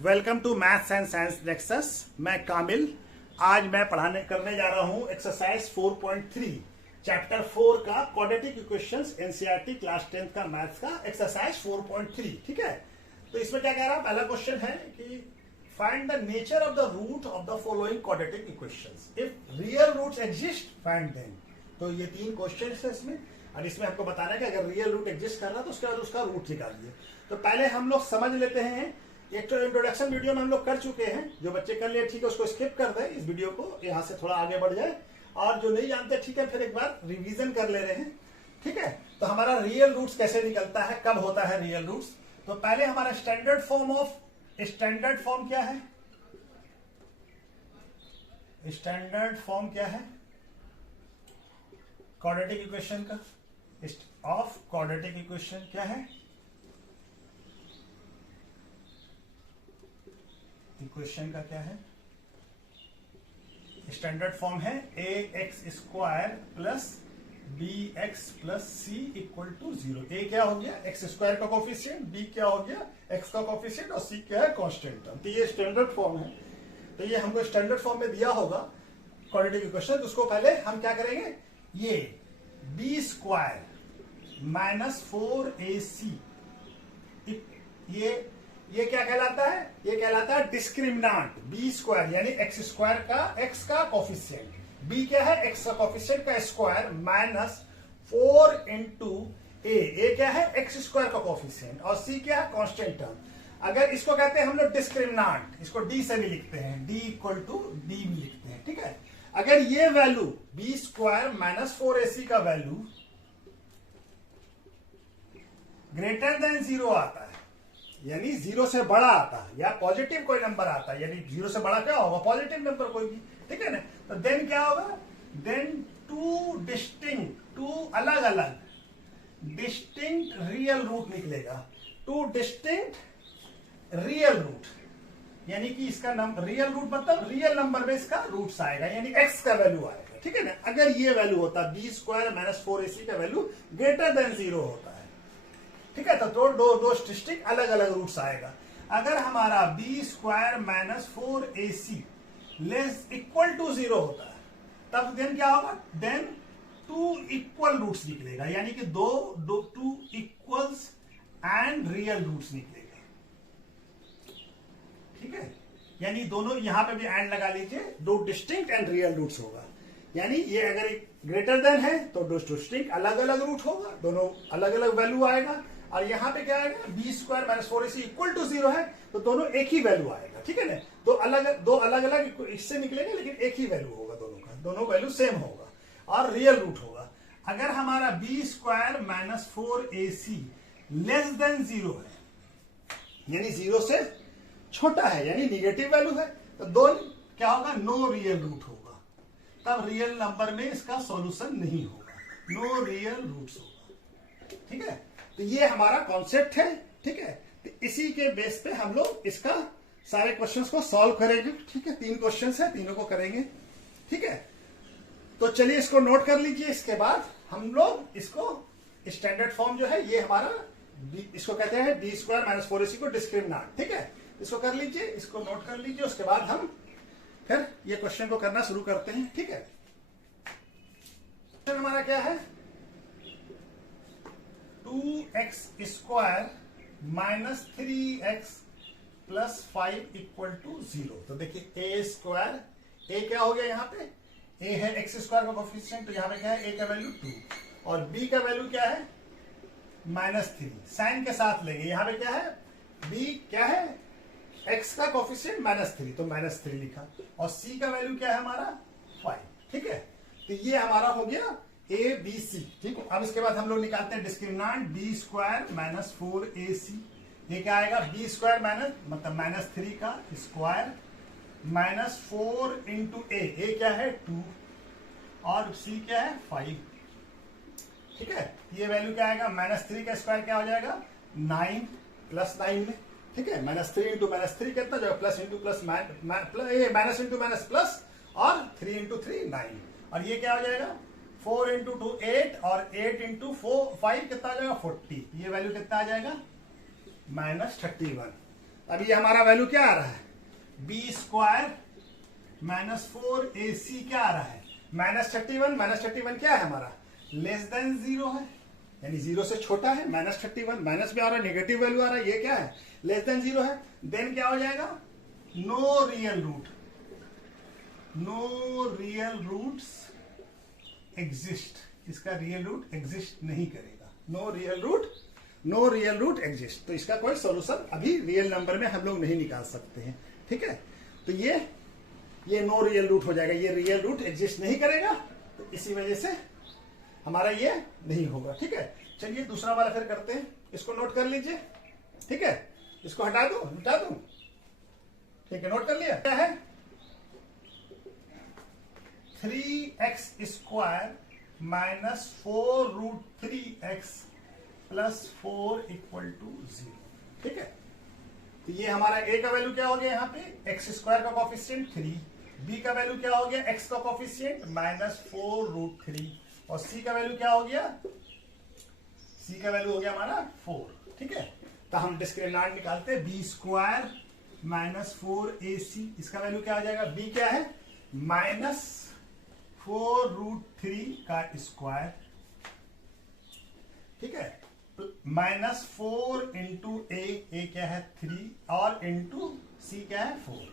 Welcome to maths and science nexus. मैं कामिल। आज मैं पढ़ाने करने जा रहा हूं एक्सरसाइज 4.3 चैप्टर 4 का क्वाड्रेटिक इक्वेशंस एनसीईआरटी क्लास 10 का मैथ्स का एक्सरसाइज 4.3। ठीक है, तो इसमें क्या कह रहा है, पहला क्वेश्चन है कि find the nature of the root of the following quadratic equations, if real roots exist find them. तो ये तीन क्वेश्चन है इसमें, और इसमें आपको बताना है कि अगर रियल रूट एग्जिस्ट कर रहा है तो उसके बाद उसका रूट निकालिए। तो पहले हम लोग समझ लेते हैं, एक तो इंट्रोडक्शन वीडियो में हम लोग कर चुके हैं, जो बच्चे कर लिए ठीक है उसको स्किप कर दें, इस वीडियो को यहाँ से थोड़ा आगे बढ़ जाए, और जो नहीं जानते ठीक है फिर एक बार रिवीजन कर ले रहे हैं। ठीक है, तो हमारा रियल रूट्स कैसे निकलता है, कब होता है रियल रूट्स। तो पहले हमारा स्टैंडर्ड फॉर्म क्या है, स्टैंडर्ड फॉर्म क्या है क्वाड्रेटिक इक्वेशन का, ऑफ क्वाड्रेटिक इक्वेशन क्या है, इक्वेशन का क्या है, स्टैंडर्ड फॉर्म है A X square plus B X plus C equal to 0। A क्या हो गया, एक्स स्क्वायर का कोफिशिएंट, बी क्या हो गया, एक्स का कोफिशिएंट, और सी क्या है, कांस्टेंट टर्म। तो ये स्टैंडर्ड फॉर्म है। तो ये हमको स्टैंडर्ड फॉर्म में दिया होगा क्वाड्रेटिक इक्वेशन। तो उसको पहले हम क्या करेंगे, ये बी स्क्वायर माइनस 4ac, ये क्या कहलाता है, ये कहलाता है डिस्क्रिमिनांट। बी स्क्वायर यानी एक्स स्क्वायर का एक्स का कोफिशिएंट, बी क्या है, एक्स का कोफिशिएंट का स्क्वायर माइनस 4 इंटू ए क्या है, एक्स स्क्वायर का कोफिशिएंट, और सी क्या है, कांस्टेंट टर्म। अगर इसको कहते हैं हम लोग डिस्क्रिमिनांट, इसको डी से भी लिखते हैं, डी इक्वल टू डी भी लिखते हैं। ठीक है, अगर ये value B square minus 4ac का वैल्यू ग्रेटर देन 0 आता है, यानी 0 से बड़ा आता है, या पॉजिटिव कोई नंबर आता है, यानी 0 से बड़ा क्या होगा, पॉजिटिव नंबर कोई भी। ठीक है ना, तो देन क्या होगा, देन टू अलग अलग डिस्टिंक्ट रियल रूट निकलेगा। टू डिस्टिंक्ट रियल रूट, यानी कि इसका रियल रूट मतलब रियल नंबर में इसका रूट्स आएगा, यानी एक्स का वैल्यू आएगा। ठीक है ना, अगर ये वैल्यू होता बी स्क्वायर माइनस 4ac का वैल्यू ग्रेटर देन 0 होता है। ठीक है, तो दो स्टिस्टिक अलग अलग रूट्स आएगा। अगर हमारा B square minus 4ac less equal to 0 होता है, तब देन क्या होगा, देन 2 इक्वल रूट्स निकलेगा, यानी कि two equals and real roots निकलेगा। ठीक है, यानी दोनों यहां पे भी एंड लगा लीजिए, दो डिस्टिंक्ट एंड रियल रूट्स होगा। यानी ये अगर ग्रेटर देन है तो दो डिस्टिंक्ट अलग अलग रूट होगा, दोनों अलग अलग वैल्यू आएगा। और यहाँ पे क्या आएगा, B square minus 4ac equal to 0 है, तो दोनों एक ही वैल्यू आएगा। ठीक है ना, दो अलग अलग इससे निकलेंगे, लेकिन एक ही वैल्यू होगा दोनों का, दोनों वैल्यू सेम होगा और रियल रूट होगा। अगर हमारा B square minus 4ac less than 0 है, यानी 0 से छोटा है, यानी निगेटिव वैल्यू है, तो दोनों क्या होगा, नो रियल रूट होगा, तब रियल नंबर में इसका सॉल्यूशन नहीं होगा, नो रियल रूट्स होगा। ठीक है, तो ये हमारा कॉन्सेप्ट है। ठीक है, तो इसी के बेस पे हम लोग इसका सारे क्वेश्चंस को सॉल्व करेंगे। ठीक है, 3 क्वेश्चंस है, तीनों को करेंगे। ठीक है, तो चलिए इसको नोट कर लीजिए। इसके बाद हम लोग इसको स्टैंडर्ड फॉर्म जो है, ये हमारा इसको कहते हैं बी स्क्वायर माइनस 4ac को डिस्क्रिमिनांट। ठीक है, इसको कर लीजिए, इसको नोट कर लीजिए। उसके बाद हम फिर ये क्वेश्चन को करना शुरू करते हैं। ठीक है, क्वेश्चन हमारा क्या है, 2x square minus 3x plus 5 equal to 0। तो देखिए ए स्क्वायर, ए क्या हो गया, यहाँ पे ए है एक्स स्क्वायर का कोफिशिएंट, तो यहाँ पे क्या है, ए का वैल्यू 2 और बी का वैल्यू क्या है, -3। साइन के साथ लेंगे, यहाँ पे क्या है, बी क्या है, एक्स का कोफिशिएंट -3, तो -3 लिखा, और सी का वैल्यू क्या है हमारा 5। ठीक है, तो ये हमारा हो गया ए बी सी। ठीक है, अब इसके बाद हम लोग निकालते हैं डिस्क्रिमिनांट बी स्क्वायर माइनस 4ac। ये क्या आएगा, बी स्क्वायर माइनस मतलब -3 का स्क्वायर माइनस 4 इंटू ए क्या है 2 और सी क्या है 5। ठीक है, ये वैल्यू क्या आएगा, -3 का स्क्वायर क्या हो जाएगा 9 प्लस 9 में। ठीक है, -3 इंटू -3 कितना जो plus into plus minus into minus plus, और 3 इंटू 3 9, और ये क्या हो जाएगा 4 इंटू 2 8, और 8 इंटू 5 कितना आ जाएगा 40। ये वैल्यू कितना आ जाएगा -31। अब ये हमारा वैल्यू क्या आ रहा है, बी स्क्वायर माइनस 4ac क्या आ रहा है, -31। -31 क्या है हमारा, लेस देन 0 है, यानी 0 से छोटा है। -31 माइनस में आ रहा है, नेगेटिव वैल्यू आ रहा है, ये क्या है, लेस देन 0 है। देन क्या हो जाएगा, no real root, no real roots exist, इसका रियल रूट एग्जिस्ट नहीं करेगा, नो रियल रूट एग्जिस्ट। तो इसका कोई सोल्यूशन अभी रियल नंबर में हम लोग नहीं निकाल सकते हैं, ठीक है। तो ये नो रियल रूट हो जाएगा, ये रियल रूट एग्जिस्ट नहीं करेगा, तो इसी वजह से हमारा ये नहीं होगा, ठीक है। चलिए दूसरा वाला फिर करते हैं, इसको नोट कर लीजिए, ठीक है। इसको हटा दो, ठीक है, नोट कर लिया। क्या है, 3x square minus 4√3x plus 4 equal to 0, ठीक है। तो ये हमारा a का वैल्यू क्या हो गया, यहाँ पे x स्क्वायर का कॉफिशिएंट 3, b का वैल्यू क्या हो गया, x का कॉफिशिएंट -4√3, और c का वैल्यू क्या हो गया, c का वैल्यू हो गया हमारा 4, ठीक है। तो हम डिस्क्रिमिनेंट निकालते हैं, b स्क्वायर माइनस 4ac, इसका वैल्यू क्या आ जाएगा, b क्या है, -4√3 का स्क्वायर, ठीक है, -4 इंटू ए क्या है 3, और इंटू सी क्या है 4।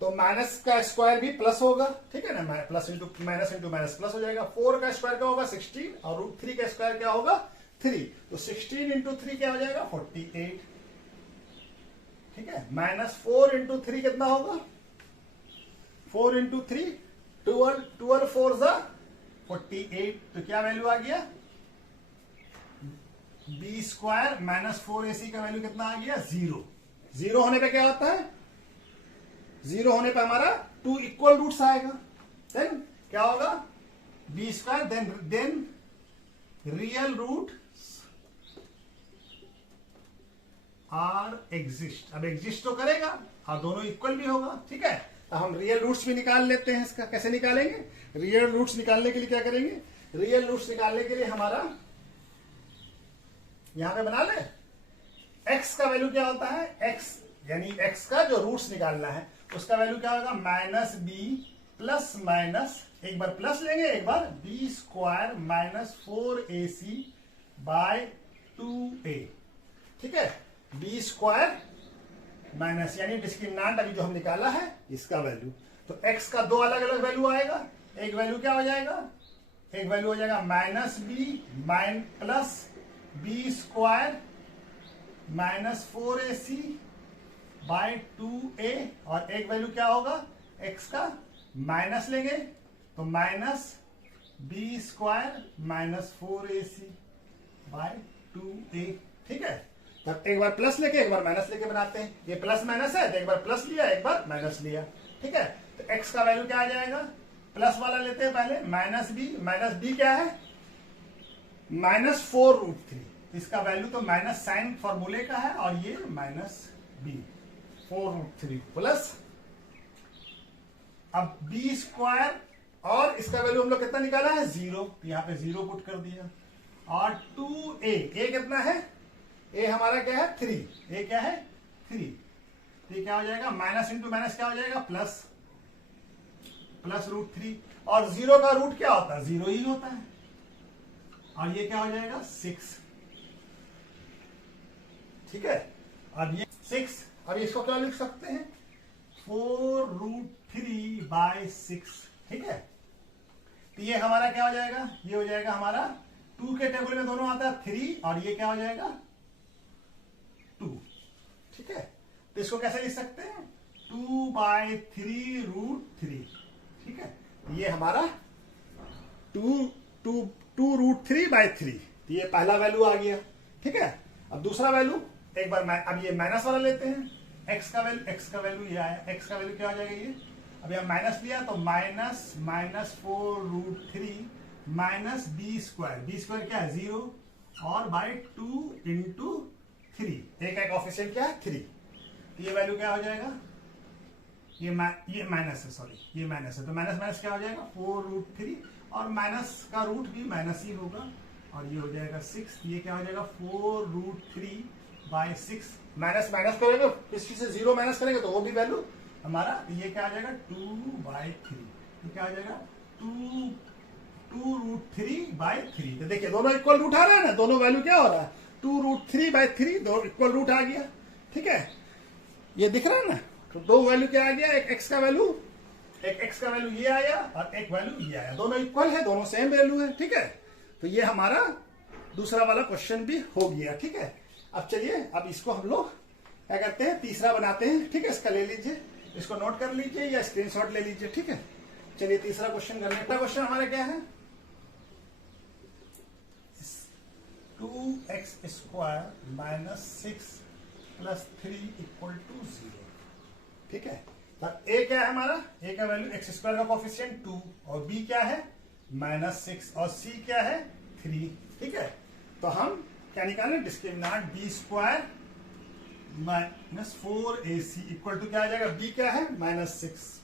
तो माइनस का स्क्वायर भी प्लस होगा, ठीक है ना, प्लस इंटू माइनस प्लस हो जाएगा। 4 का स्क्वायर क्या होगा 16, और √3 का स्क्वायर क्या होगा 3, तो 16 इंटू 3 क्या हो जाएगा 48, ठीक है। -4 इंटू 3 कितना होगा, 4 इंटू 3 12 4 जा 48, तो क्या वैल्यू आ गया, बी स्क्वायर -4ac का वैल्यू कितना आ गया 0। 0 होने पे क्या होता है, 0 होने पे हमारा 2 इक्वल रूट्स आएगा, देन क्या होगा, B square then real root are exist. अब एग्जिस्ट तो करेगा और दोनों इक्वल भी होगा, ठीक है। तो हम रियल रूट्स भी निकाल लेते हैं, इसका कैसे निकालेंगे, रियल रूट्स निकालने के लिए क्या करेंगे, रियल रूट्स निकालने के लिए हमारा यहां पे बना ले, x का वैल्यू क्या होता है, x यानी x का जो रूट्स निकालना है उसका वैल्यू क्या होगा, -b प्लस माइनस, एक बार प्लस लेंगे एक बार b square -4ac by 2a, ठीक है। b स्क्वायर माइनस यानी डिस्क्रिमिनेंट अभी जो हम निकाला है इसका वैल्यू, तो x का दो अलग अलग वैल्यू आएगा, एक वैल्यू क्या हो जाएगा, एक वैल्यू हो जाएगा -b plus B square -4ac by 2a, और एक वैल्यू क्या होगा x का, माइनस लेंगे तो -b square -4ac by 2a, ठीक है। तब एक बार प्लस लेके एक बार माइनस लेके बनाते हैं, ये प्लस माइनस है तो एक बार प्लस लिया एक बार माइनस लिया, ठीक है। तो x का वैल्यू क्या आ जाएगा, प्लस वाला लेते हैं पहले, -b क्या है -4√3, इसका वैल्यू तो माइनस साइन फॉर्मूले का है, और ये -b 4√3 प्लस, अब b स्क्वायर, और इसका वैल्यू हम लोग कितना निकाला है 0, यहाँ पे 0 पुट कर दिया, और 2a, a कितना है, a हमारा क्या है 3, a क्या है 3, तो क्या हो जाएगा, माइनस इंटू माइनस क्या हो जाएगा प्लस √3, और 0 का रूट क्या होता है 0 ही होता है, और ये क्या हो जाएगा 6, ठीक है। अब ये 6, अब इसको क्या लिख सकते हैं 4√3 बाय 6, ठीक है। तो ये हमारा क्या हो जाएगा, ये हो जाएगा हमारा 2 के टेबल में दोनों आता है 3, और ये क्या हो जाएगा 2, ठीक है। तो इसको कैसे लिख सकते हैं 2/3√3, ठीक है। ये हमारा 2√3/3, तो ये पहला वैल्यू आ गया, ठीक है। अब दूसरा वैल्यू एक बार अब ये माइनस वाला लेते हैं, x का वैल्यू ये आया, x का वैल्यू क्या हो जाएगा ये, अब यहाँ माइनस लिया तो -4√3 माइनस b स्क्वायर क्या है 0, और बाय 2 इंटू 3, एक कॉफिशिएंट क्या है 3, तो ये वैल्यू क्या हो जाएगा, ये माइनस है, सॉरी ये माइनस है, तो माइनस क्या हो जाएगा 4√3, और माइनस का रूट भी माइनस ही होगा, और ये हो जाएगा 6, ये क्या हो जाएगा 4√3 बाई 6 माइनस माइनस करेंगे, किसी से 0 माइनस करेंगे तो वो भी वैल्यू हमारा, ये क्या आ जाएगा 2/3, ये क्या आ जाएगा 2√3/3। तो देखिए दोनों इक्वल रूट आ रहा है ना, दोनों वैल्यू क्या हो रहा है 2√3/3, दो इक्वल रूट आ गया। ठीक है, ये दिख रहा है ना, तो दो वैल्यू क्या आ गया, एक x का वैल्यू, एक x का वैल्यू ये आया और एक वैल्यू ये आया, दोनों इक्वल है, दोनों सेम वैल्यू है। ठीक है, तो ये हमारा दूसरा वाला क्वेश्चन भी हो गया। ठीक है, अब चलिए अब इसको हम लोग क्या करते हैं, तीसरा बनाते हैं। ठीक है, इसका ले लीजिए, इसको नोट कर लीजिए या स्क्रीनशॉट ले लीजिए। ठीक है, चलिए तीसरा क्वेश्चन करने का क्वेश्चन हमारा क्या है, 2x² - 6 + 3 = 0। ठीक है, तब a क्या है हमारा, a का वैल्यू x² का कोफिशिएंट 2 और b क्या है -6 और c क्या है 3। ठीक है, तो हम क्या निकालें, डिस्क्रिमिनेंट b² - 4ac = क्या आ जाएगा, b क्या है -6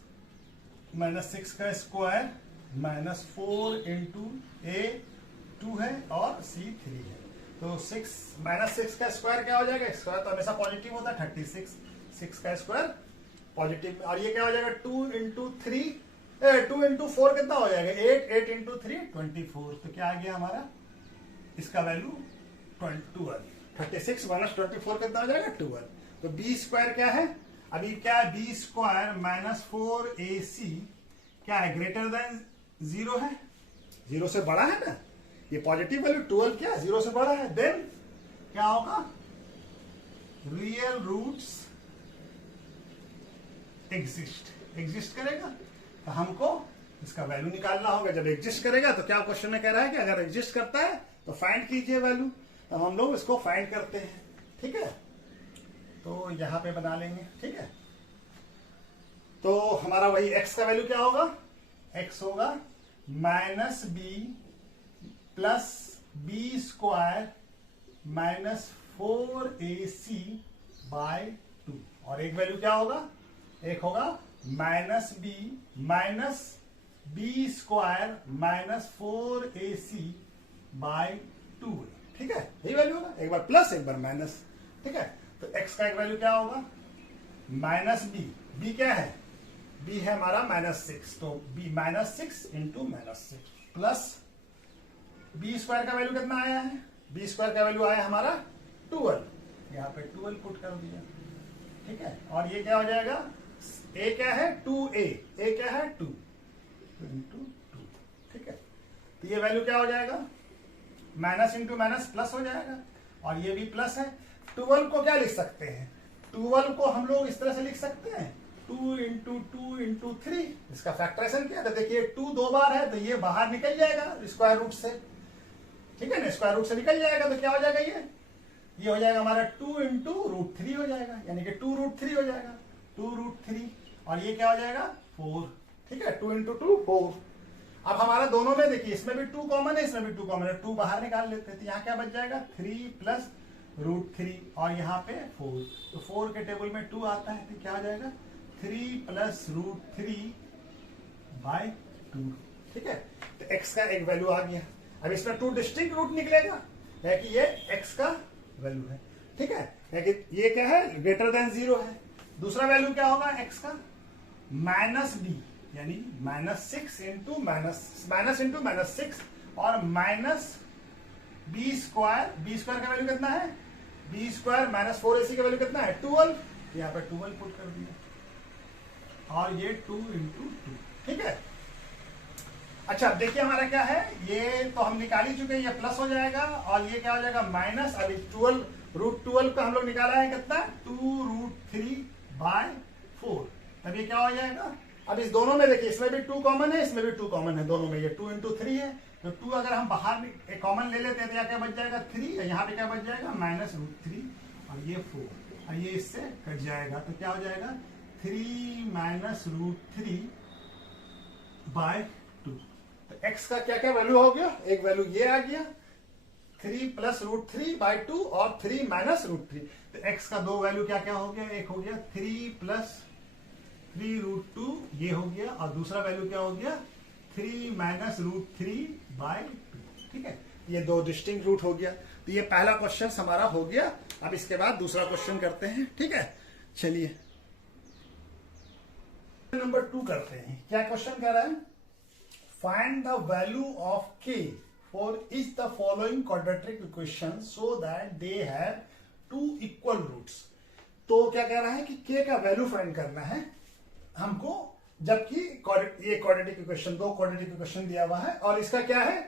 का स्क्वायर -4 × a 2 है और c 3 है। तो 6 -6 का स्क्वायर क्या हो जाएगा, स्क्वायर तो हमेशा पॉजिटिव होता है, 36, 6 का स्क्वायर पॉजिटिव, और ये क्या हो जाएगा 2 × 4 कितना हो जाएगा 8, 8 × 3 24। तो क्या आ गया हमारा इसका वैल्यू 12, 36 - 24 कितना हो जाएगा 12। तो b² क्या है, अभी क्या है b² - 4ac क्या है, ग्रेटर देन 0 है, 0 से बड़ा है ना, ये पॉजिटिव वैल्यू 12 क्या है 0 से बड़ा है, देन क्या होगा रियल रूट्स एग्जिस्ट करेगा। तो हमको इसका वैल्यू निकालना होगा, जब एग्जिस्ट करेगा तो क्या क्वेश्चन में कह रहा है कि अगर एग्जिस्ट करता है तो फाइंड कीजिए वैल्यू। तो हम लोग इसको फाइंड करते हैं। ठीक है, तो यहां पे बना लेंगे। ठीक है, तो हमारा वही x का वैल्यू क्या होगा, x होगा -b + b² - 4ac/2 और एक वैल्यू क्या होगा, एक होगा -b - b² - 4ac/2। ठीक है, यही वैल्यू होगा, एक बार प्लस एक बार माइनस। ठीक है, तो x का एक वैल्यू क्या होगा -b, b क्या है, b है हमारा -6, तो b -6 × -6 प्लस b² का वैल्यू कितना आया है, b² का वैल्यू आया हमारा 12, यहाँ पे 12 पुट कर दिया। ठीक है, और ये क्या हो जाएगा, a क्या है 2a, a क्या है 2 × 2। ठीक है, तो ये वैल्यू क्या हो जाएगा, माइनस इंटू माइनस प्लस हो जाएगा, और ये भी प्लस है। 12 को क्या लिख सकते हैं, 12 को हम लोग इस तरह से लिख सकते हैं 2 × 2 × 3, इसका फैक्टराइजेशन किया था, देखिए 2 दो बार है तो ये बाहर निकल जाएगा स्क्वायर रूट से। ठीक है ना, स्क्वायर रूट से निकल जाएगा तो क्या हो जाएगा, ये हो जाएगा हमारा 2 × √3 हो जाएगा, यानी कि 2√3 हो जाएगा, 2√3, और ये क्या हो जाएगा 4। ठीक है, 2 × 2 4। अब हमारा दोनों में देखिए, इसमें भी 2 कॉमन है, इसमें भी 2 कॉमन है, 2 बाहर निकाल लेते हैं, तो यहाँ क्या बच जाएगा 3 + √3 और यहाँ पे 4, तो 4 के टेबल में 2 आता है, तो क्या हो जाएगा 3 + √3/2। ठीक है, तो x का एक वैल्यू आ गया। अब इसमें 2 डिस्टिंक्ट रूट निकलेगा, है कि ये x का वैल्यू है। ठीक है कि ये क्या है ग्रेटर देन 0 है। दूसरा वैल्यू क्या होगा x का -b, यानी -6 × -6 और -b² का वैल्यू कितना है, b² - 4ac का वैल्यू कितना है 12, यहाँ पे 12 पुट कर दिया, और ये 2 × 2। ठीक है, अच्छा देखिए हमारा क्या है, ये तो हम निकाल ही चुके हैं, ये प्लस हो जाएगा और ये क्या हो जाएगा माइनस। अभी 12 का हम लोग निकाला है कितना 2√3/4, तब ये क्या हो जाएगा। अब इस दोनों में देखिए, इसमें भी 2 कॉमन है, इसमें भी 2 कॉमन है, दोनों में ये 2 × 3 है, तो 2 अगर हम बाहर कॉमन ले लेते हैं तो यहाँ क्या बच जाएगा 3, यहाँ पे क्या बच जाएगा -√3 और ये 4, और ये इससे कट जाएगा, तो क्या हो जाएगा 3 - √3/2। तो x का क्या क्या वैल्यू हो गया, एक वैल्यू ये आ गया 3 + √3/2 और 3 - √3। तो x का दो वैल्यू क्या क्या हो गया, एक हो गया 3 + 3√2 ये हो गया, और दूसरा वैल्यू क्या हो गया 3 - √3/2। ठीक है, ये दो डिस्टिंक्ट रूट हो गया। तो ये पहला क्वेश्चन हमारा हो गया। अब इसके बाद दूसरा क्वेश्चन करते हैं, ठीक है। चलिए नंबर 2 करते हैं। क्या क्वेश्चन कह रहा है, find the value of k for each the following quadratic equation so that they have 2 equal roots. तो क्या कह रहा है कि k का वैल्यू फाइंड करना है हमको, जबकि ये क्वाड्रेटिक इक्वेशन, 2 क्वाड्रेटिक इक्वेशन दिया हुआ है और इसका क्या है,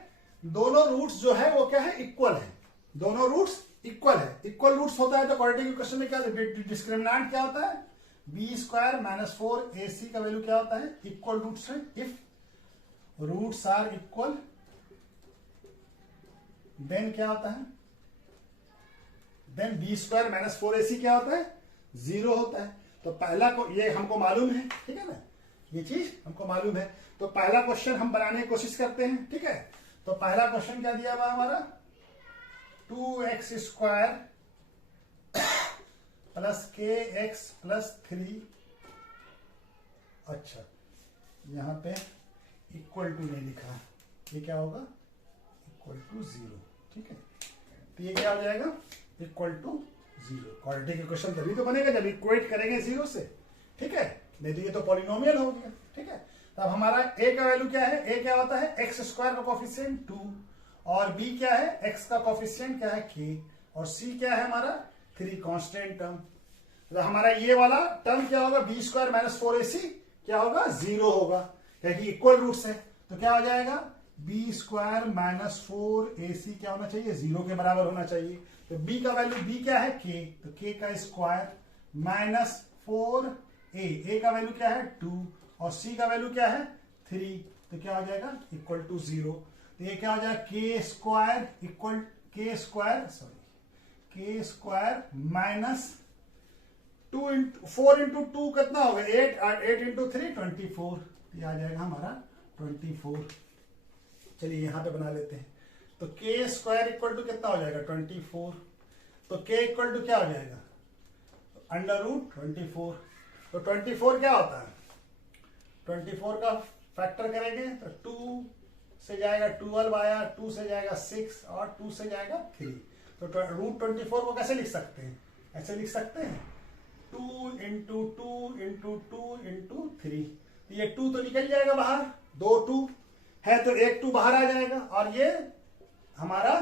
दोनों रूट्स जो है वो क्या है, इक्वल है। दोनों रूट्स इक्वल है। इक्वल रूट्स होता है तो क्वाड्रेटिक इक्वेशन में क्या डिस्क्रिमिनेंट क्या होता है, b स्क्वायर माइनस 4ac का वैल्यू क्या होता है, इक्वल रूट्स है। If roots are equal then क्या होता है, then b square minus 4ac क्या होता है, 0 होता है। तो पहला को ये हमको मालूम है, ठीक है ना, ये चीज हमको मालूम है। तो पहला क्वेश्चन हम बनाने की कोशिश करते हैं, ठीक है। तो पहला क्वेश्चन क्या दिया हुआ हमारा, 2x square plus kx plus 3। अच्छा, यहां पे इक्वल टू नहीं लिखा, ये क्या होगा, इक्वल टू 0, ठीक है। तो ये क्या हो जाएगा, इक्वल टू 0। क्वाड्रेटिक इक्वेशन तभी तो बनेगा जब इक्वेट करेंगे 0 से, ठीक है, नहीं तो ये तो पॉलिनोमियल हो गया, ठीक है। तब हमारा a का वैल्यू क्या है, a क्या होता है, x स्क्वायर का कोफिशिएंट 2, और b क्या है, x का कोफिशिएंट क्या है k, और c क्या है हमारा 3 कांस्टेंट टर्म। तो हमारा ये वाला टर्म क्या होगा, b स्क्वायर माइनस 4ac क्या होगा, 0 होगा, क्योंकि इक्वल रूट्स है। तो क्या हो जाएगा, b स्क्वायर माइनस 4ac क्या होना चाहिए, 0 के बराबर होना चाहिए। तो b का वैल्यू, b क्या है k, तो k का स्क्वायर माइनस 4a का वैल्यू क्या है 2, और c का वैल्यू क्या है 3, तो क्या हो जाएगा, इक्वल टू 0। तो ये क्या हो जाएगा, k square equal k square minus 4 into 2 कितना होगा, 8 इंटू 3 24। ये आ जाएगा हमारा 24। चलिए यहां पे बना लेते हैं। तो k स्क्वायर इक्वल टू कितना हो जाएगा, 24। तो k इक्वल टू क्या हो जाएगा, अंडर रूट 24। तो 24 क्या होता है, 24 का फैक्टर करेंगे तो 2 से जाएगा 12 आया, 2 से जाएगा 6 और 2 से जाएगा 3। तो रूट 24 को कैसे लिख सकते हैं, ऐसे लिख सकते हैं 2 इंटू 2 इंटू 2 इंटू 3। तो ये 2 तो निकल जाएगा बाहर, 2 2 है तो एक 2 बाहर आ जाएगा, और ये हमारा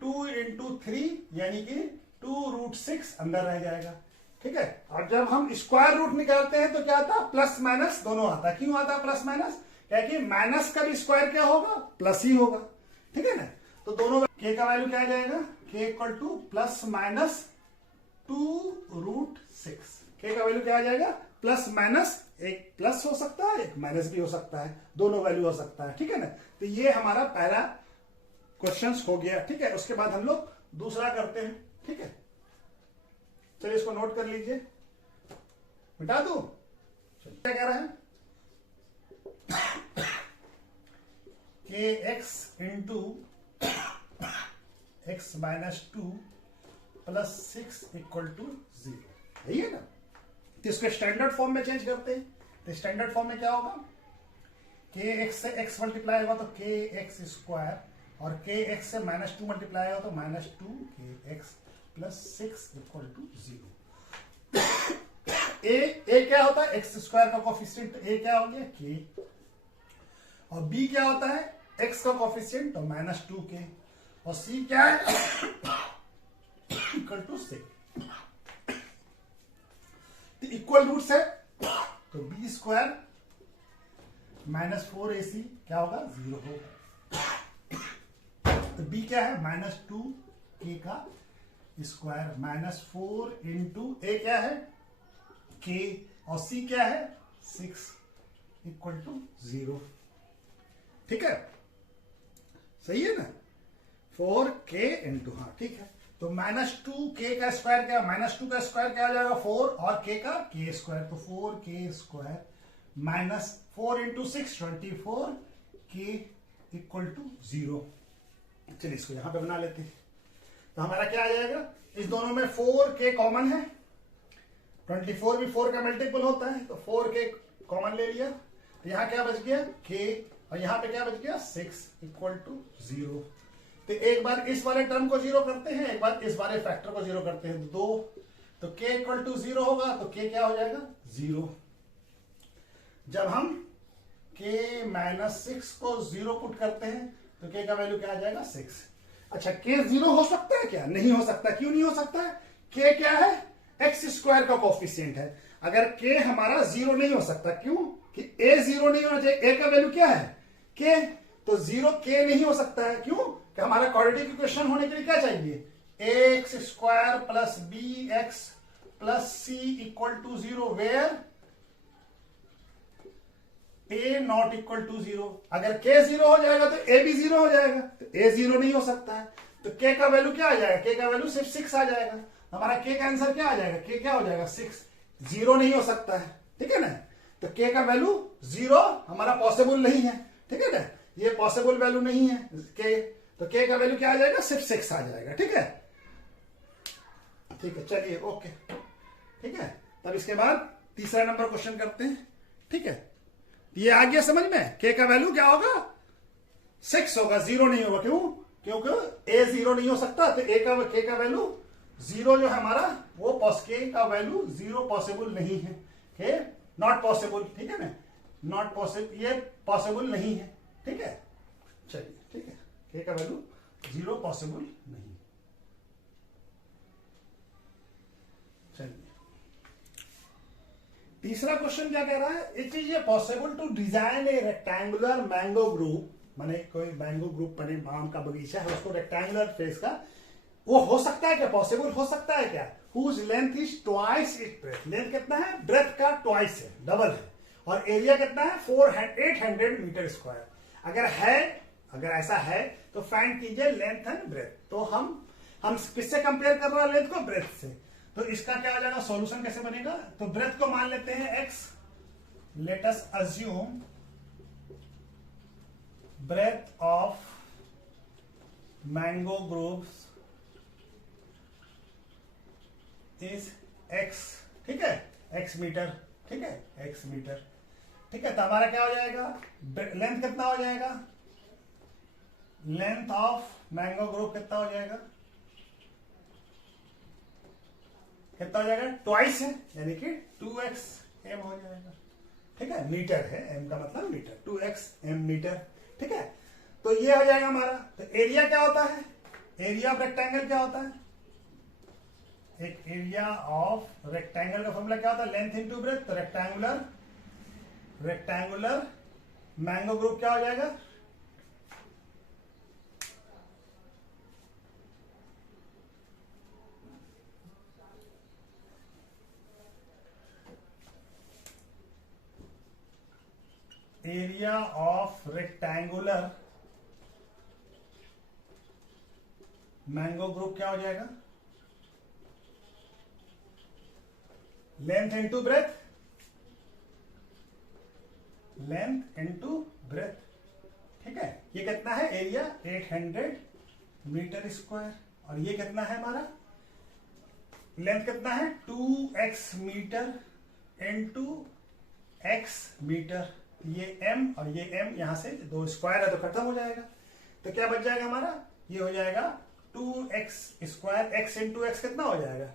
2 इंटू 3 यानी कि 2 रूट 6 अंदर रह जाएगा, ठीक है। और जब हम स्क्वायर रूट निकालते हैं तो क्या आता है, प्लस माइनस दोनों आता है। क्यों आता है प्लस माइनस, क्योंकि माइनस का भी स्क्वायर क्या होगा, प्लस ही होगा, ठीक है ना। तो दोनों k का वैल्यू क्या आ जाएगा, k equal to plus minus 2 root 6। k का वैल्यू क्या आ जाएगा, प्लस माइनस, एक प्लस हो सकता है एक माइनस भी हो सकता है, दोनों वैल्यू हो सकता है, ठीक है ना। तो ये हमारा पहला क्वेश्चन हो गया, ठीक है। उसके बाद हम लोग दूसरा करते हैं, ठीक है। चलिए इसको नोट कर लीजिए, मिटा दो। क्या कह रहा है, kx into x minus 2 plus 6 equal to 0, यही है ना। तो इसको स्टैंडर्ड फॉर्म में चेंज करते हैं। तो स्टैंडर्ड फॉर्म में क्या होगा, kx से x मल्टीप्लाई होगा तो kx स्क्वायर, और kx से माइनस 2 मल्टीप्लाई होगा तो minus 2 kx plus 6 equal to 0। a क्या होता है, x स्क्वायर का कोफिशिएंट, a क्या हो गया k, और b क्या होता है, x का कोफिशिएंट तो माइनस 2k, और c क्या है इक्वल टू 6। तो इक्वल रूट्स है तो b स्क्वायर माइनस 4ac क्या होगा, 0 होगा। तो b क्या है, माइनस 2k का स्क्वायर माइनस 4 इंटू a क्या है k, और c क्या है 6 इक्वल टू 0, ठीक है, सही है ना। 4k इंटू, हाँ ठीक है। तो माइनस 2k का स्क्वायर क्या, माइनस 2 का स्क्वायर क्या हो जाएगा 4, और k का k स्क्वायर, तो 4k square minus 4 into 6 24 k equal to 0। चलिए इसको यहां पे बना लेते हैं। तो हमारा क्या आ जाएगा, इस दोनों में 4k कॉमन है, 24 भी 4 का मल्टीपल होता है, तो 4k कॉमन ले लिया। तो यहां क्या बच गया k, और यहां पे क्या बच गया 6 इक्वल टू 0। तो एक बार इस वाले टर्म को जीरो करते हैं, एक बार इस वाले फैक्टर को जीरो करते हैं, दो, तो k इक्वल टू जीरो होगा, तो k क्या हो जाएगा, जीरो। जब हम k माइनस 6 को जीरो पुट करते हैं तो k का वैल्यू क्या आ जाएगा, 6। अच्छा, k जीरो हो सकता है क्या, नहीं हो सकता। क्यों नहीं हो सकता है, k क्या है, एक्स स्क्वायर का कोफिशिएंट है। अगर k हमारा जीरो नहीं हो सकता, क्यों कि a जीरो नहीं होना चाहिए, a का वैल्यू क्या है, k, तो जीरो k नहीं हो सकता है। क्यों कि हमारा क्वाड्रेटिक इक्वेशन होने के लिए क्या चाहिए, X square plus B X plus C equal to zero, where a not equal to zero. अगर k जीरो हो जाएगा तो a भी जीरो हो जाएगा, तो a जीरो नहीं हो सकता है, तो k का वैल्यू क्या आ जाएगा, k का वैल्यू सिर्फ 6 आ जाएगा। हमारा k का आंसर क्या आ जाएगा, k क्या हो जाएगा, 6। जीरो नहीं हो सकता है, ठीक है ना, तो k का वैल्यू जीरो हमारा पॉसिबल नहीं है, ठीक है ना, ये पॉसिबल वैल्यू नहीं है k, तो k का वैल्यू क्या आ जाएगा, सिर्फ 6 आ जाएगा, ठीक है। ठीक है, चलिए ओके, ठीक है। तब इसके बाद तीसरा नंबर क्वेश्चन करते हैं, ठीक है। ये आ गया समझ में, k का वैल्यू क्या होगा, 6 होगा, जीरो नहीं होगा। क्यों, क्योंकि a जीरो नहीं हो सकता, तो k का वैल्यू जीरो जो है हमारा वो k का वैल्यू जीरो पॉसिबल नहीं है, k नॉट पॉसिबल, ठीक है ना, नॉट पॉसिबल, ये पॉसिबल नहीं है, ठीक है। चलिए, ठीक है, k का वैल्यू जीरो पॉसिबल नहीं। चलिए, तीसरा क्वेश्चन क्या कह रहा है, it is possible to design a rectangular mango group, माने कोई मैंगो ग्रुप बने, आम का बगीचा है, उसको रेक्टेंगुलर फेस का, वो हो सकता है क्या, पॉसिबल हो सकता है क्या, whose length is twice it breadth, length कितना है, ब्रेथ का ट्वाइस है, डबल है, और एरिया कितना है, 800 मीटर स्क्वायर। अगर ऐसा है तो फाइंड कीजिए लेंथ एंड ब्रेथ। तो हम किससे कंपेयर कर रहे हैं, लेंथ को ब्रेथ से, तो इसका क्या आ जाएगा, सॉल्यूशन कैसे बनेगा, तो ब्रेथ को मान लेते हैं x, let us assume breadth of mango groups is x, ठीक है, x मीटर, ठीक है, x मीटर, ठीक है। तो हमारा क्या हो जाएगा, लेंथ कितना हो जाएगा, लेंथ ऑफ मैंगो ग्रुप कितना हो जाएगा, कितना हो जाएगा, ट्वाइस है, यानी कि 2x m हो जाएगा, ठीक है, मीटर है, m का मतलब मीटर, 2x m मीटर, ठीक है। तो ये हो जाएगा हमारा। तो एरिया क्या होता है, एरिया ऑफ रेक्टेंगल क्या होता है, एक एरिया ऑफ रेक्टेंगल का फॉर्मूला क्या होता है, लेंथ इनटू ब्रेथ, तो रेक्टेंगुलर मैंगो ग्रुप क्या हो जाएगा, area of rectangular mango group क्या हो जाएगा, length into breadth, length into breadth, ठीक है। ये कितना है, एरिया 800 मीटर स्क्वायर, और ये कितना है हमारा, लेंथ कितना है, 2x metre into x metre, ये m और ये m, यहां से दो स्क्वायर है तो खत्म हो जाएगा, तो क्या बच जाएगा हमारा, ये हो जाएगा 2x square, x into x कितना हो जाएगा,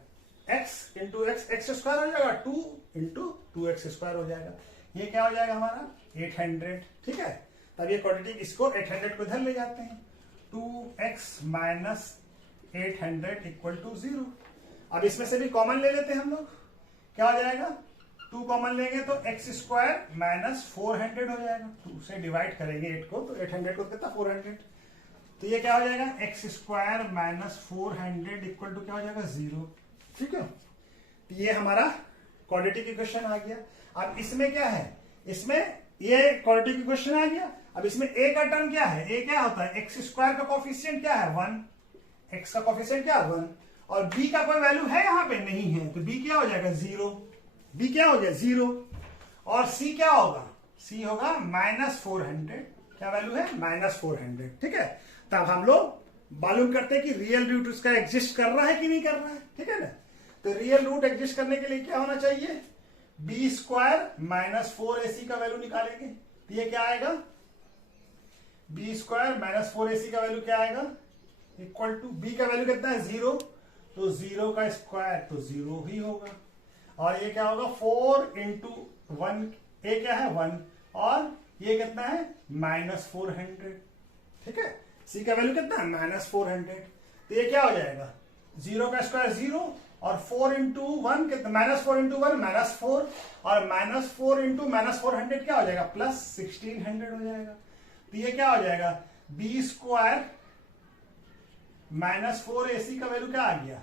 x इंटू एक्स स्क्वायर हो जाएगा, 2 इंटू 2x स्क्वायर हो जाएगा, ये क्या हो जाएगा हमारा 800, ठीक है। तब ये क्वाड्रेटिक, इसको 800 को इधर ले जाते हैं, 2x माइनस 800 इक्वल टू 0। अब इसमें से भी कॉमन ले लेते हैं हम लोग, क्या हो जाएगा, 2 कॉमन लेंगे तो x स्क्वायर माइनस 400 हो जाएगा, 2 से डिवाइड करेंगे 8 को, तो 800 को कितना 400, तो ये क्या हो जाएगा, x square minus 400 equal to क्या हो जाएगा 0, ठीक है। तो ये हमारा क्वाड्रेटिक इक्वेशन आ गया। अब इसमें क्या है, इसमें ये क्वाड्रेटिक इक्वेशन आ गया। अब इसमें a का टर्म क्या है, a क्या होता है, x स्क्वायर का कोफिशिएंट क्या है 1, x का कोफिशिएंट क्या है 1, और b का कोई वैल्यू है यहाँ पे नहीं है, तो b क्या हो जाएगा 0, b क्या हो जाए 0, और c क्या होगा, c होगा माइनस 400, क्या वैल्यू है माइनस 400, ठीक है। तब हम लोग मालूम करते हैं कि रियल रूट उसका एग्जिस्ट कर रहा है कि नहीं कर रहा है, ठीक है ना। तो रियल रूट एग्जिस्ट करने के लिए क्या होना चाहिए, बी स्क्वायर माइनस 4ac का वैल्यू निकालेंगे, तो ये क्या आएगा, बी स्क्वायर माइनस 4ac का वैल्यू क्या आएगा, इक्वल टू बी का वैल्यू कितना है 0, तो 0 का स्क्वायर तो 0 ही होगा, और ये क्या होगा 4 इंटू 1, ए क्या है 1, और ये कितना है -400, ठीक है। सी का वैल्यू कितना है -400, तो ये क्या हो जाएगा 0 का स्क्वायर 0, और 4 इंटू 1 कितना, -4 इंटू 1 -4, और -4 इंटू -400 क्या हो जाएगा +1600 हो जाएगा। तो ये क्या हो जाएगा बी स्क्वायर -4ac का वैल्यू क्या आ गया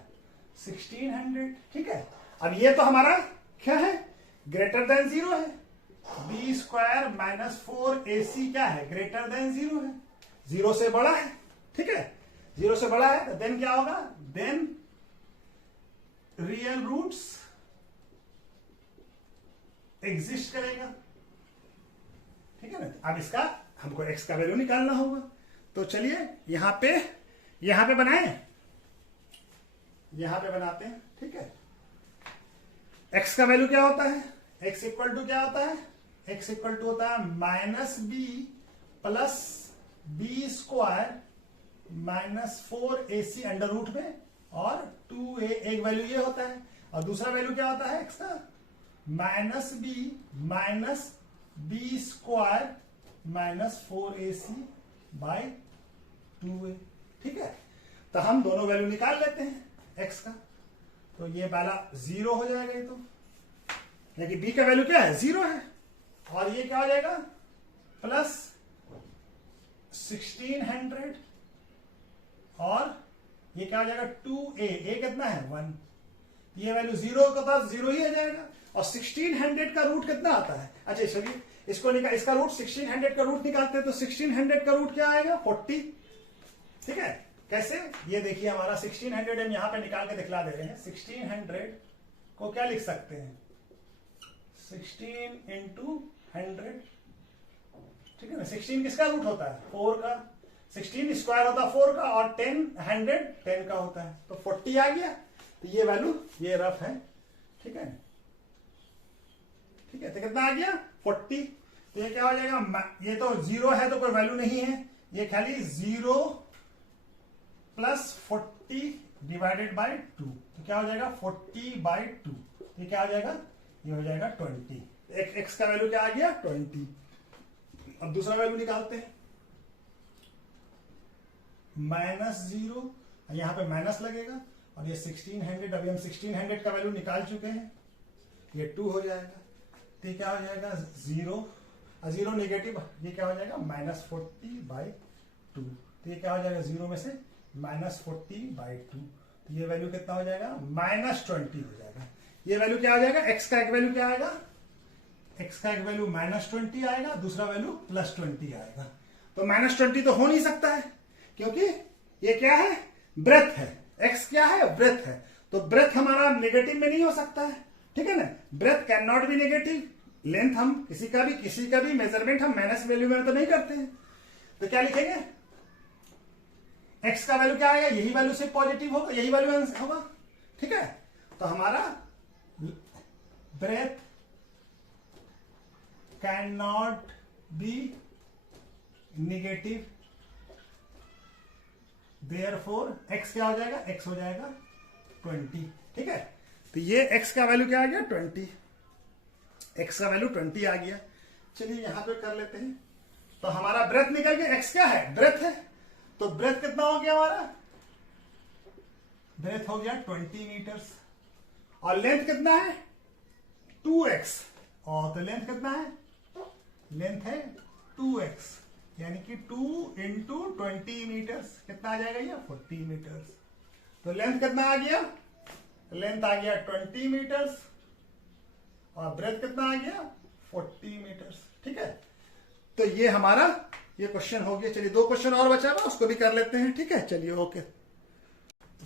1600, ठीक है। अब ये तो हमारा क्या है ग्रेटर देन 0 है, बी स्क्वायर -4ac क्या है ग्रेटर देन 0 है, 0 से बड़ा है, ठीक है। 0 से बड़ा है तो देन क्या होगा, देन रियल रूट्स एग्जिस्ट करेगा, ठीक है ना। अब इसका हमको x का वैल्यू निकालना होगा, तो चलिए यहां पे बनाएं, यहां पे बनाते हैं, ठीक है। x का वैल्यू क्या होता है, x इक्वल टू क्या होता है, x इक्वल टू होता है -b plus B square -4ac under root में और 2a, एक वैल्यू ये होता है, और दूसरा वैल्यू क्या होता है x का -b minus b square -4ac by 2a, ठीक है। तो हम दोनों वैल्यू निकाल लेते हैं x का, तो ये वाला 0 हो जाएगा, ये तो यानी b का वैल्यू क्या है 0 है, और ये क्या हो जाएगा प्लस 1600, और ये क्या हो जाएगा 2a, a कितना है 1, ये वैल्यू 0 का था 0 ही आ जाएगा, और 1600 का रूट कितना आता है, अच्छा चलिए इसको निकाल, इसका रूट 1600 का रूट निकालते हैं, तो 1600 का रूट क्या आएगा 40, ठीक है। कैसे, ये देखिए हमारा 1600 हम यहां पे निकाल के दिखला दे रहे हैं। 1600 को क्या लिख सकते हैं 16 इंटू 100, ठीक है ना। 16 किसका रूट होता है 4 का, 16 स्क्वायर होता है 4 का, और 10 का होता है, तो 40 आ गया। तो ये वैल्यू ये रफ है, ठीक है, ठीक है। तो कितना आ गया 40, तो ये क्या हो जाएगा, ये तो 0 है तो कोई वैल्यू नहीं है, ये खाली 0 प्लस 40 डिवाइडेड बाय 2, तो क्या हो जाएगा 40/2, ये क्या हो जाएगा, ये हो जाएगा 20, x का वैल्यू क्या आ गया 20। अब दूसरा वैल्यू निकालते हैं, -0, यहां पे माइनस लगेगा, और ये 1600, अभी हम 1600 का वैल्यू निकाल चुके हैं, ये 2 हो जाएगा, तो क्या हो जाएगा 0, 0 नेगेटिव, ये क्या हो जाएगा -40/2, तो ये क्या हो जाएगा 0 में से -40/2, तो ये वैल्यू कितना हो जाएगा -20 हो जाएगा। ये वैल्यू क्या हो जाएगा, x का एक वैल्यू क्या आएगा, x का एक वैल्यू -20 आएगा, दूसरा वैल्यू +20 आएगा। तो -20 तो हो नहीं सकता है, क्योंकि ये क्या है ब्रेथ है, x क्या है ब्रेथ है, तो ब्रेथ हमारा नेगेटिव में नहीं हो सकता है, ठीक है ना। Breadth can not be negative, length हम किसी का भी मेजरमेंट हम माइनस वैल्यू में तो नहीं करते हैं, तो क्या लिखेंगे x का वैल्यू क्या आएगा, यही वैल्यू से पॉजिटिव होगा, यही वैल्यू होगा, ठीक है। तो हमारा breadth can not be negative, therefore x क्या हो जाएगा, x हो जाएगा 20, ठीक है। तो ये x का वैल्यू क्या आ गया 20, x का वैल्यू 20 आ गया। चलिए यहां पे कर लेते हैं, तो हमारा ब्रेथ निकल गया, x क्या है ब्रेथ है, तो ब्रेथ कितना हो गया हमारा, ब्रेथ हो गया 20 मीटर्स, और लेंथ कितना है 2x, और तो लेंथ कितना है, लेंथ है 2x, यानी कि 2 इंटू 20 मीटर्स कितना आ जाएगा ये 40 मीटर्स। तो लेंथ कितना आ गया, लेंथ आ गया 20 मीटर्स, और ब्रेथ कितना आ गया 40 मीटर्स, ठीक है। तो ये हमारा ये क्वेश्चन हो गया। चलिए 2 क्वेश्चन और बचा हुआ, उसको भी कर लेते हैं, ठीक है। चलिए ओके,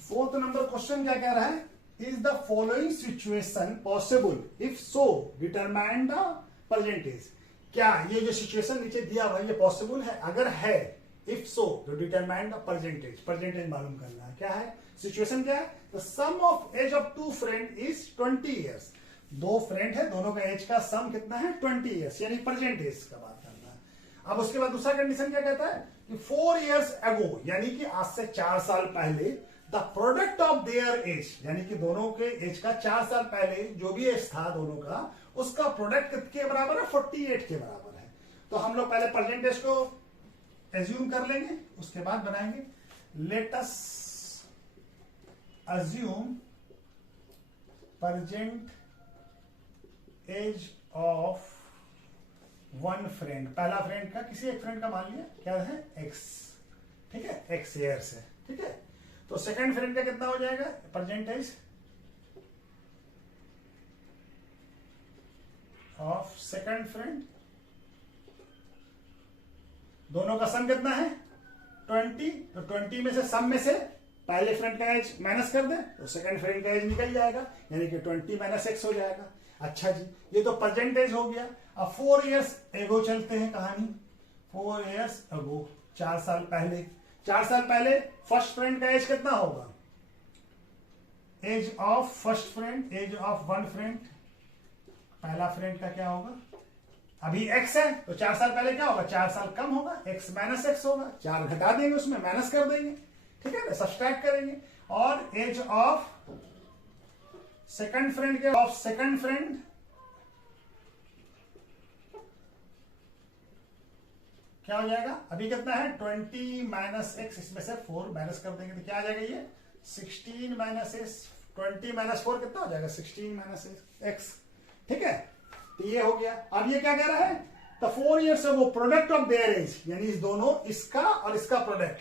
4th नंबर क्वेश्चन क्या कह रहा है, is the following situation possible, if so determine the percentage. क्या ये जो सिचुएशन नीचे दिया हुआ ये पॉसिबल है, अगर है इफ सो तो डिटरमाइन द परसेंटेज, परसेंटेज मालूम करना है। क्या है सिचुएशन, क्या है, the sum of age of 2 friend is 20 years, 2 friend है, दोनों का एज का सम कितना है 20 ईयर्स, यानी परसेंटेज का बात करना है। अब उसके बाद दूसरा कंडीशन क्या कहता है कि 4 years ago, यानी कि आज से 4 साल पहले, the product of their age, यानी कि दोनों के एज का 4 साल पहले जो भी एज था दोनों का, उसका प्रोडक्ट कितने बराबर है? 48 के बराबर है। तो हम लोग पहले परसेंटेज को एज्यूम कर लेंगे, उसके बाद बनाएंगे। Let us assume present age of one friend, पहला फ्रेंड का, किसी एक फ्रेंड का मान लिया क्या है? एक्स, ठीक है, एक्स ईयर्स है, ठीक है। तो सेकंड फ्रेंड का कितना हो जाएगा? परसेंटेज ऑफ सेकंड फ्रेंड, दोनों का सम कितना है? 20। तो 20 में से सम में से पहले फ्रेंड का एज माइनस कर दे तो सेकंड फ्रेंड का एज निकल जाएगा, यानी कि 20 माइनस एक्स हो जाएगा। अच्छा जी, ये तो परसेंटेज हो गया। अब 4 years एगो चलते हैं कहानी। 4 years एगो, 4 साल पहले, 4 साल पहले फर्स्ट फ्रेंड का एज कितना होगा? Age of first friend, age of one friend, पहला फ्रेंड का क्या होगा? अभी एक्स है तो 4 साल पहले क्या होगा? 4 साल कम होगा, एक्स माइनस एक्स होगा, 4 घटा देंगे उसमें, माइनस कर देंगे, ठीक है ना, सब्सट्रैक्ट करेंगे। और एज ऑफ सेकंड फ्रेंड के, ऑफ सेकंड फ्रेंड क्या हो जाएगा? अभी कितना है? 20 माइनस एक्स, इसमें से 4 माइनस कर देंगे तो क्या आ जाएगा? ये 16 माइनस एक्स, 20 माइनस 4 कितना हो जाएगा? 16 माइनस एक्स, ठीक है। तो ये हो गया। अब ये क्या कह रहा है? द 4 years है वो प्रोडक्ट ऑफ देयर एज, यानी इस दोनों, इसका और इसका प्रोडक्ट।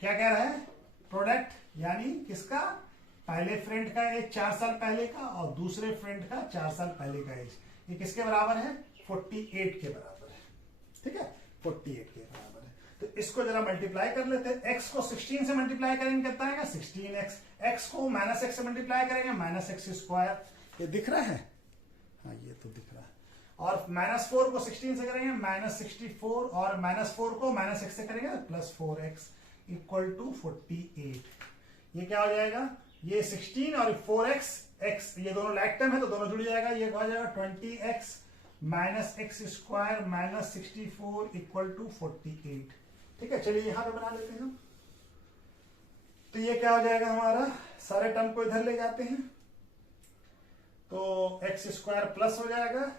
क्या कह रहा है? प्रोडक्ट यानी किसका? पहले फ्रेंड का एज 4 साल पहले का और दूसरे फ्रेंड का 4 साल पहले का एज, ये किसके बराबर है? 48 के बराबर है, ठीक है, 48 के बराबर है। तो इसको जरा मल्टीप्लाई कर लेते हैं। x को 16 से मल्टीप्लाई करेंगे कितना आएगा? 16x। x को माइनस एक्स से मल्टीप्लाई करेंगे माइनस एक्स स्क्वायर। ये दिख रहा है? हाँ, ये तो दिख रहा है। और माइनस 4 को 16 से करेंगे माइनस 64, और माइनस 4 को माइनस एक्स से करेंगे प्लस 4x इक्वल टू 48। ये क्या हो जाएगा? ये 16 और 4x, x ये दोनों लाइक टर्म है तो दोनों जुड़ जाएगा। ये हो जाएगा 20x minus x square minus 64 equal to 48, ठीक है। चलिए यहां पे बना लेते हैं हम। तो ये क्या हो जाएगा हमारा? सारे टर्म को इधर ले जाते हैं तो एक्स स्क्वायर प्लस हो जाएगा,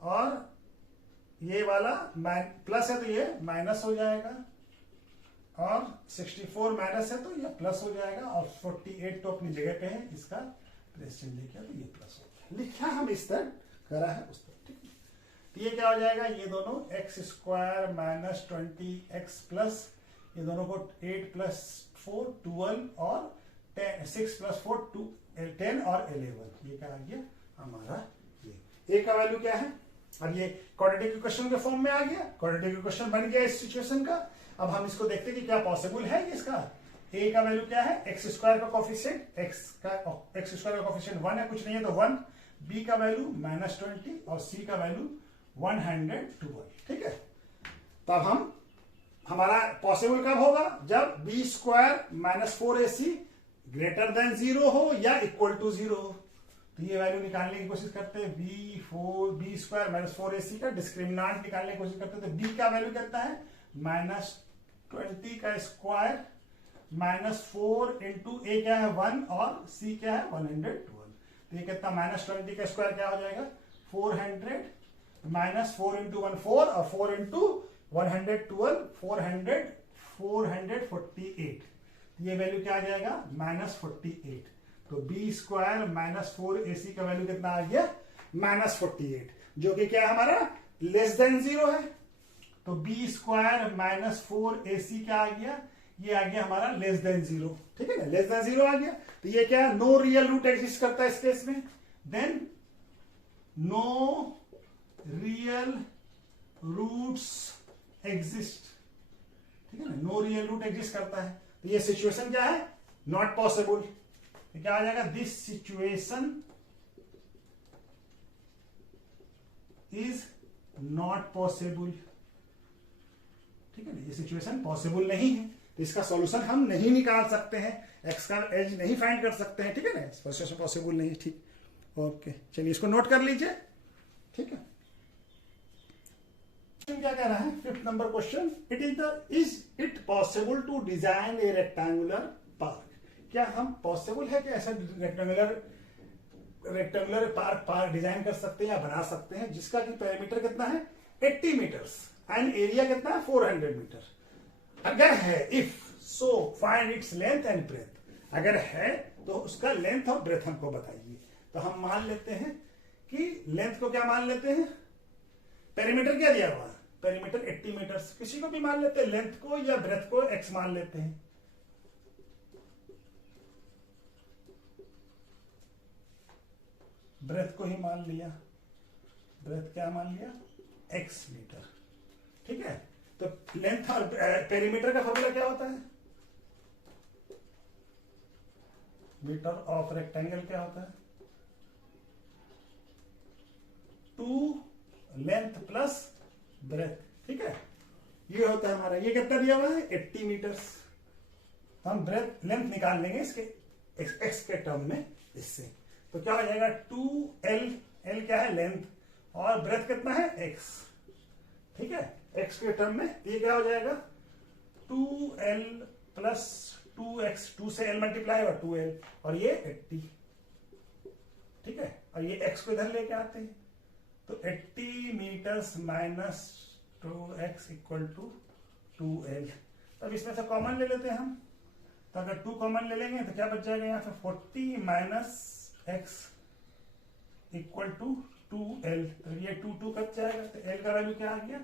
और ये वाला प्लस है तो ये माइनस हो जाएगा, और 64 माइनस है तो ये प्लस हो जाएगा, और 48 तो अपनी जगह पे है, इसका प्लस चिन्ह लेके तो ये प्लस हो गया। लिखा हम इस तरह, करा है उस तरह, ठीक है। तो ये क्या हो जाएगा? ये दोनों x square minus 20x plus, ये दोनों को 8 प्लस 4 12 और 6 प्लस 4 10 और 11। ये क्या आ गया हमारा? ये a का वैल्यू क्या है? अब ये क्वाड्रेटिक इक्वेशन के फॉर्म में आ गया, क्वाड्रेटिक इक्वेशन बन गया इस सिचुएशन का। अब हम इसको देखते हैं कि क्या पॉसिबल है इसका। a का वैल्यू क्या है? एक्स स्क्वायर का कोफिशिएंट, एक्स स्क्वायर का कोफिशिएंट 1 है, कुछ नहीं है तो 1, b का वैल्यू -20 और c का वैल्यू 112, ठीक है। तो अब हमारा पॉसिबल कब होगा? जब b square minus 4ac greater than 0 हो या इक्वल टू 0 हो। तो ये वैल्यू निकालने की कोशिश करते हैं, b स्क्वायर माइनस 4ac का डिस्क्रिमिनांट निकालने की कोशिश करते हैं। तो b का वैल्यू कितना है? -20 का स्क्वायर -4 इंटू a क्या है? 1 और c क्या है? 112। तो ये कितना? -20 का स्क्वायर क्या हो जाएगा? 400 -4 इंटू 1 4 और 4 इंटू 112 448। ये वैल्यू क्या आ जाएगा? -48। तो b स्क्वायर माइनस 4ac का वैल्यू कितना आ गया? -48, जो कि क्या है हमारा? लेस देन 0 है। तो b स्क्वायर माइनस 4ac क्या आ गया? ये आ गया हमारा लेस देन 0, ठीक है ना, लेस देन 0 आ गया। तो ये क्या है? नो रियल रूट एग्जिस्ट करता है इस केस में। Then no real roots exist, ठीक है ना, नो रियल रूट एग्जिस्ट करता है। तो ये सिचुएशन क्या है? Not possible. तो क्या आ जाएगा? This situation is not possible, ठीक है ना, ये सिचुएशन पॉसिबल नहीं है। तो इसका सॉल्यूशन हम नहीं निकाल सकते हैं, एक्स का एज नहीं फाइंड कर सकते हैं, ठीक है ना, सिचुएशन पॉसिबल नहीं है, ठीक। ओके, चलिए इसको नोट कर लीजिए, ठीक है। क्या कह रहा है? 5th number question, is it possible to design a rectangular park? क्या हम पॉसिबल है कि ऐसा रेक्टेंगुलर पार्क डिजाइन कर सकते हैं या बना सकते हैं जिसका कि पेरीमीटर कितना है 80 मीटर्स एंड एरिया कितना है 400 मीटर? अगर है, if so find its length and breadth. अगर है तो उसका लेंथ और ब्रेथ हमको बताइए। तो हम मान लेते हैं कि लेंथ को क्या मान लेते हैं, पेरीमीटर क्या दिया हुआ है, पेरीमीटर 80 मीटर। किसी को भी मान लेते हैं, लेंथ को या ब्रेथ को x मान लेते हैं। ब्रेथ को ही मान लिया, ब्रेथ क्या मान लिया x मीटर। ठीक है, तो लेंथ और पेरीमीटर का फॉर्मूला क्या होता है, मीटर ऑफ रेक्टेंगल क्या होता है 2 लेंथ प्लस ब्रेथ। ठीक है, ये होता है हमारा, ये कितना दिया हुआ है 80 मीटर्स। हम ब्रेथ लेंथ निकाल लेंगे इसके x के टर्म में इससे, तो क्या हो जाएगा 2l, l क्या है लेंथ, और ब्रेथ कितना है x। ठीक है, x के टर्म में ये क्या हो जाएगा 2l प्लस 2x, 2 से l मल्टीप्लाई और 2l, और ये 80। ठीक है, और ये x को इधर लेके आते हैं, तो 80 metres minus 2x equal to 2l। तब इसमें से कॉमन ले लेते हैं हम, तो अगर 2 कॉमन ले लेंगे तो क्या बच जाएगा यहाँ पे 40 minus x equal to 2l। तो ये 2 कट जाएगा, तो l का वैल्यू क्या आ गया,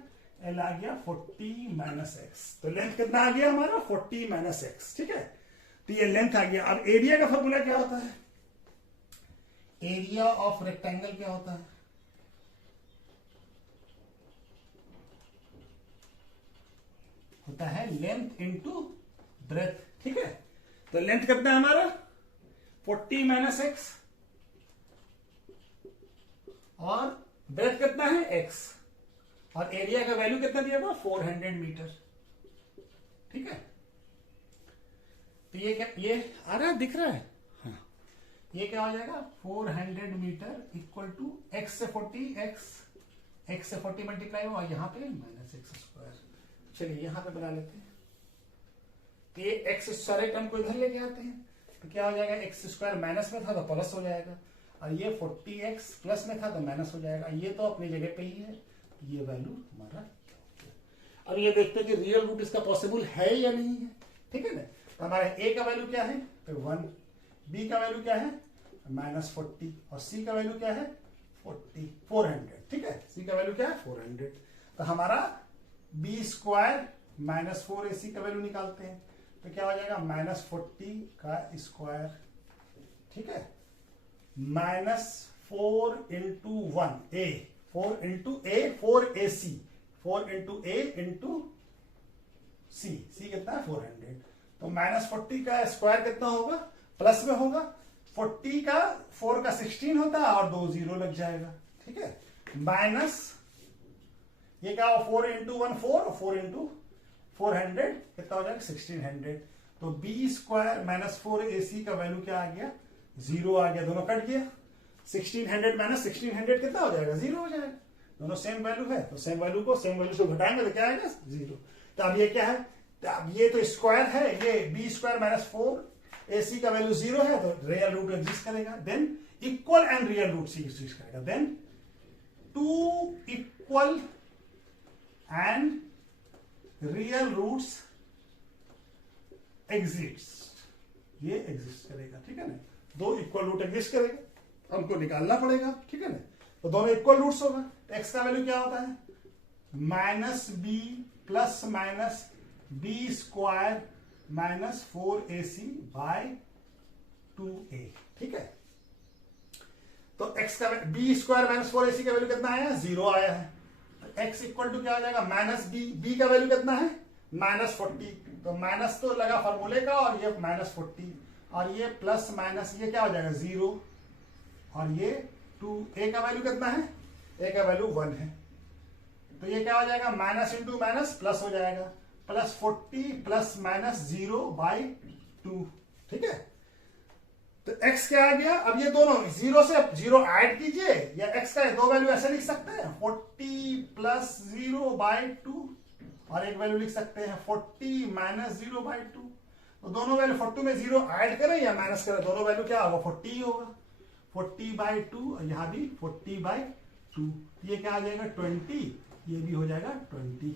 l आ गया 40 माइनस x। तो लेंथ कितना आ गया हमारा 40 माइनस x। ठीक है, तो ये लेंथ आ गया। अब एरिया का फॉर्मूला क्या होता है, एरिया ऑफ रेक्टेंगल क्या होता है, होता है लेंथ इंटू ब्रेथ। ठीक है, तो लेंथ कितना है हमारा 40 माइनस x, और ब्रेथ कितना है x, और एरिया का वैल्यू कितना दिया हुआ 400 मीटर। ठीक है, तो ये क्या, ये आ रहा है, दिख रहा है, हाँ, ये क्या हो जाएगा 400 मीटर इक्वल टू x से 40, x से 40 मल्टीप्लाई हुआ, यहां पे माइनस x स्क्वायर। चलिए यहां पे बना लेते हैं, तो ये x सारे टर्म को इधर लेके आते हैं, तो क्या हो जाएगा x स्क्वायर माइनस में था तो प्लस हो जाएगा, और ये 40x प्लस में था तो माइनस हो जाएगा। ये तो अपनी जगह पे ही है, ये वैल्यू हमारा। अब ये देखते हैं कि रियल रूट इसका पॉसिबल है या नहीं है। ठीक है ना, तो हमारे a का वैल्यू क्या है 1, b का वैल्यू क्या है -40, और c का वैल्यू क्या है 400। ठीक है, c का वैल्यू क्या है 400। तो हमारा b स्क्वायर माइनस 4ac का वैल्यू निकालते हैं, तो क्या हो जाएगा -40 का स्क्वायर। ठीक है, -4 into 1 a, 4 into a 4ac, 4 into a into c, c कितना है 400। तो -40 का स्क्वायर कितना होगा, प्लस में होगा, 40 का 4 का 16 होता है और 2 0 लग जाएगा। ठीक है, माइनस ये क्या हो 4 इंटू 1 4, और 4 इंटू 400 कितना हो जाएगा 1600। तो b स्क्वायर माइनस 4ac का वैल्यू क्या आ गया 0 आ गया, दोनों कट गया, 1600 माइनस 1600 कितना हो जाएगा 0 हो जाएगा, दोनों सेम वैल्यू है, तो सेम वैल्यू को सेम वैल्यू से घटाएंगे तो क्या आएगा 0। तो अब ये क्या है, तो अब ये तो स्क्वायर है, ये b स्क्वायर माइनस 4ac का वैल्यू 0 है, तो रियल रूट एग्जिस्ट करेगा, then equal and real root सी एग्जिस्ट करेगा, then 2 equal and real roots exist, ये एग्जिस्ट करेगा। ठीक है ना, 2 इक्वल रूट एग्जिस्ट करेगा, हमको निकालना पड़ेगा। ठीक है ना, तो दोनों इक्वल रूट्स होगा। x का वैल्यू क्या होता है -b plus minus b square minus 4ac by 2a। ठीक है, तो x का b स्क्वायर माइनस 4ac का वैल्यू कितना आया 0 आया है, तो x इक्वल टू क्या हो जाएगा -b का वैल्यू कितना है -40, तो माइनस तो लगा फॉर्मूले का, और ये -40, और ये प्लस माइनस ये क्या हो जाएगा 0, और ये 2, a का वैल्यू कितना है, a का वैल्यू 1 है, तो ये क्या हो जाएगा माइनस इंटू माइनस प्लस हो जाएगा, प्लस 40 प्लस माइनस 0 बाई 2। ठीक है, तो x क्या आ गया? अब ये दोनों जीरो से जीरो ऐड कीजिए, या x का दो वैल्यू ऐसे लिख सकते हैं 40 प्लस 0/2, और एक वैल्यू लिख सकते हैं 40 माइनस 0/2। तो दोनों वैल्यू 40 में जीरो ऐड करें या माइनस करें, दोनों वैल्यू क्या होगा? 40 ही होगा। 40/2 और यहाँ भी 40/2, ये क्या आ जाएगा? 20, ये भी हो जाएगा 20।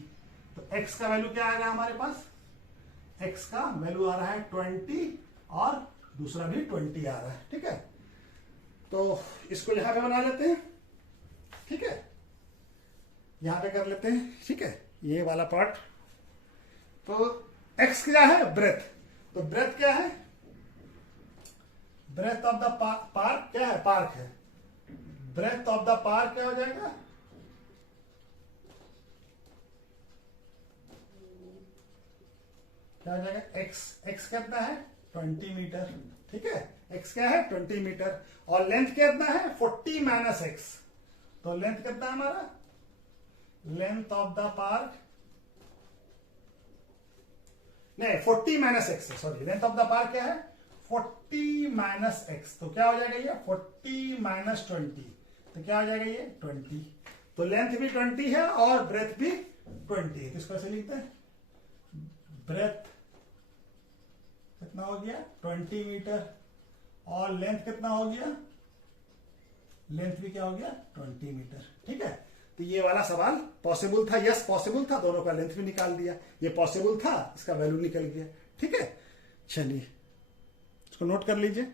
तो x का वैल्यू क्या आएगा हमारे पास? x का वैल्यू आ रहा है 20 और दूसरा भी 20 आ रहा है। ठीक है, तो इसको यहां पे बना लेते हैं। ठीक है, यहां पे कर लेते हैं। ठीक है, ये वाला पार्ट। तो x क्या है? ब्रेथ। तो ब्रेथ क्या है? ब्रेथ ऑफ द पार्क क्या है? पार्क है। ब्रेथ ऑफ द पार्क क्या हो जाएगा? क्या हो जाएगा? x कितना है? 20 मीटर। ठीक है, x क्या है? 20 मीटर। और लेंथ कितना है? 40 माइनस x। तो लेंथ कितना है हमारा? लेंथ ऑफ द पार्क, नहीं 40 minus x, sorry, length of the park क्या है? 40 माइनस एक्स। तो क्या हो जाएगा ये? 40 माइनस 20। तो क्या हो जाएगा ये? 20। तो लेंथ भी 20 है और ब्रेथ भी 20 है। किसको ऐसे लिखते हैं? ब्रेथ कितना हो गया? 20 मीटर। और लेंथ कितना हो गया? लेंथ भी क्या हो गया? 20 मीटर। ठीक है, तो ये वाला सवाल पॉसिबल था, यस पॉसिबल था, दोनों का लेंथ भी निकाल दिया। ये पॉसिबल था, इसका वैल्यू निकल गया। ठीक है, चलिए इसको नोट कर लीजिए।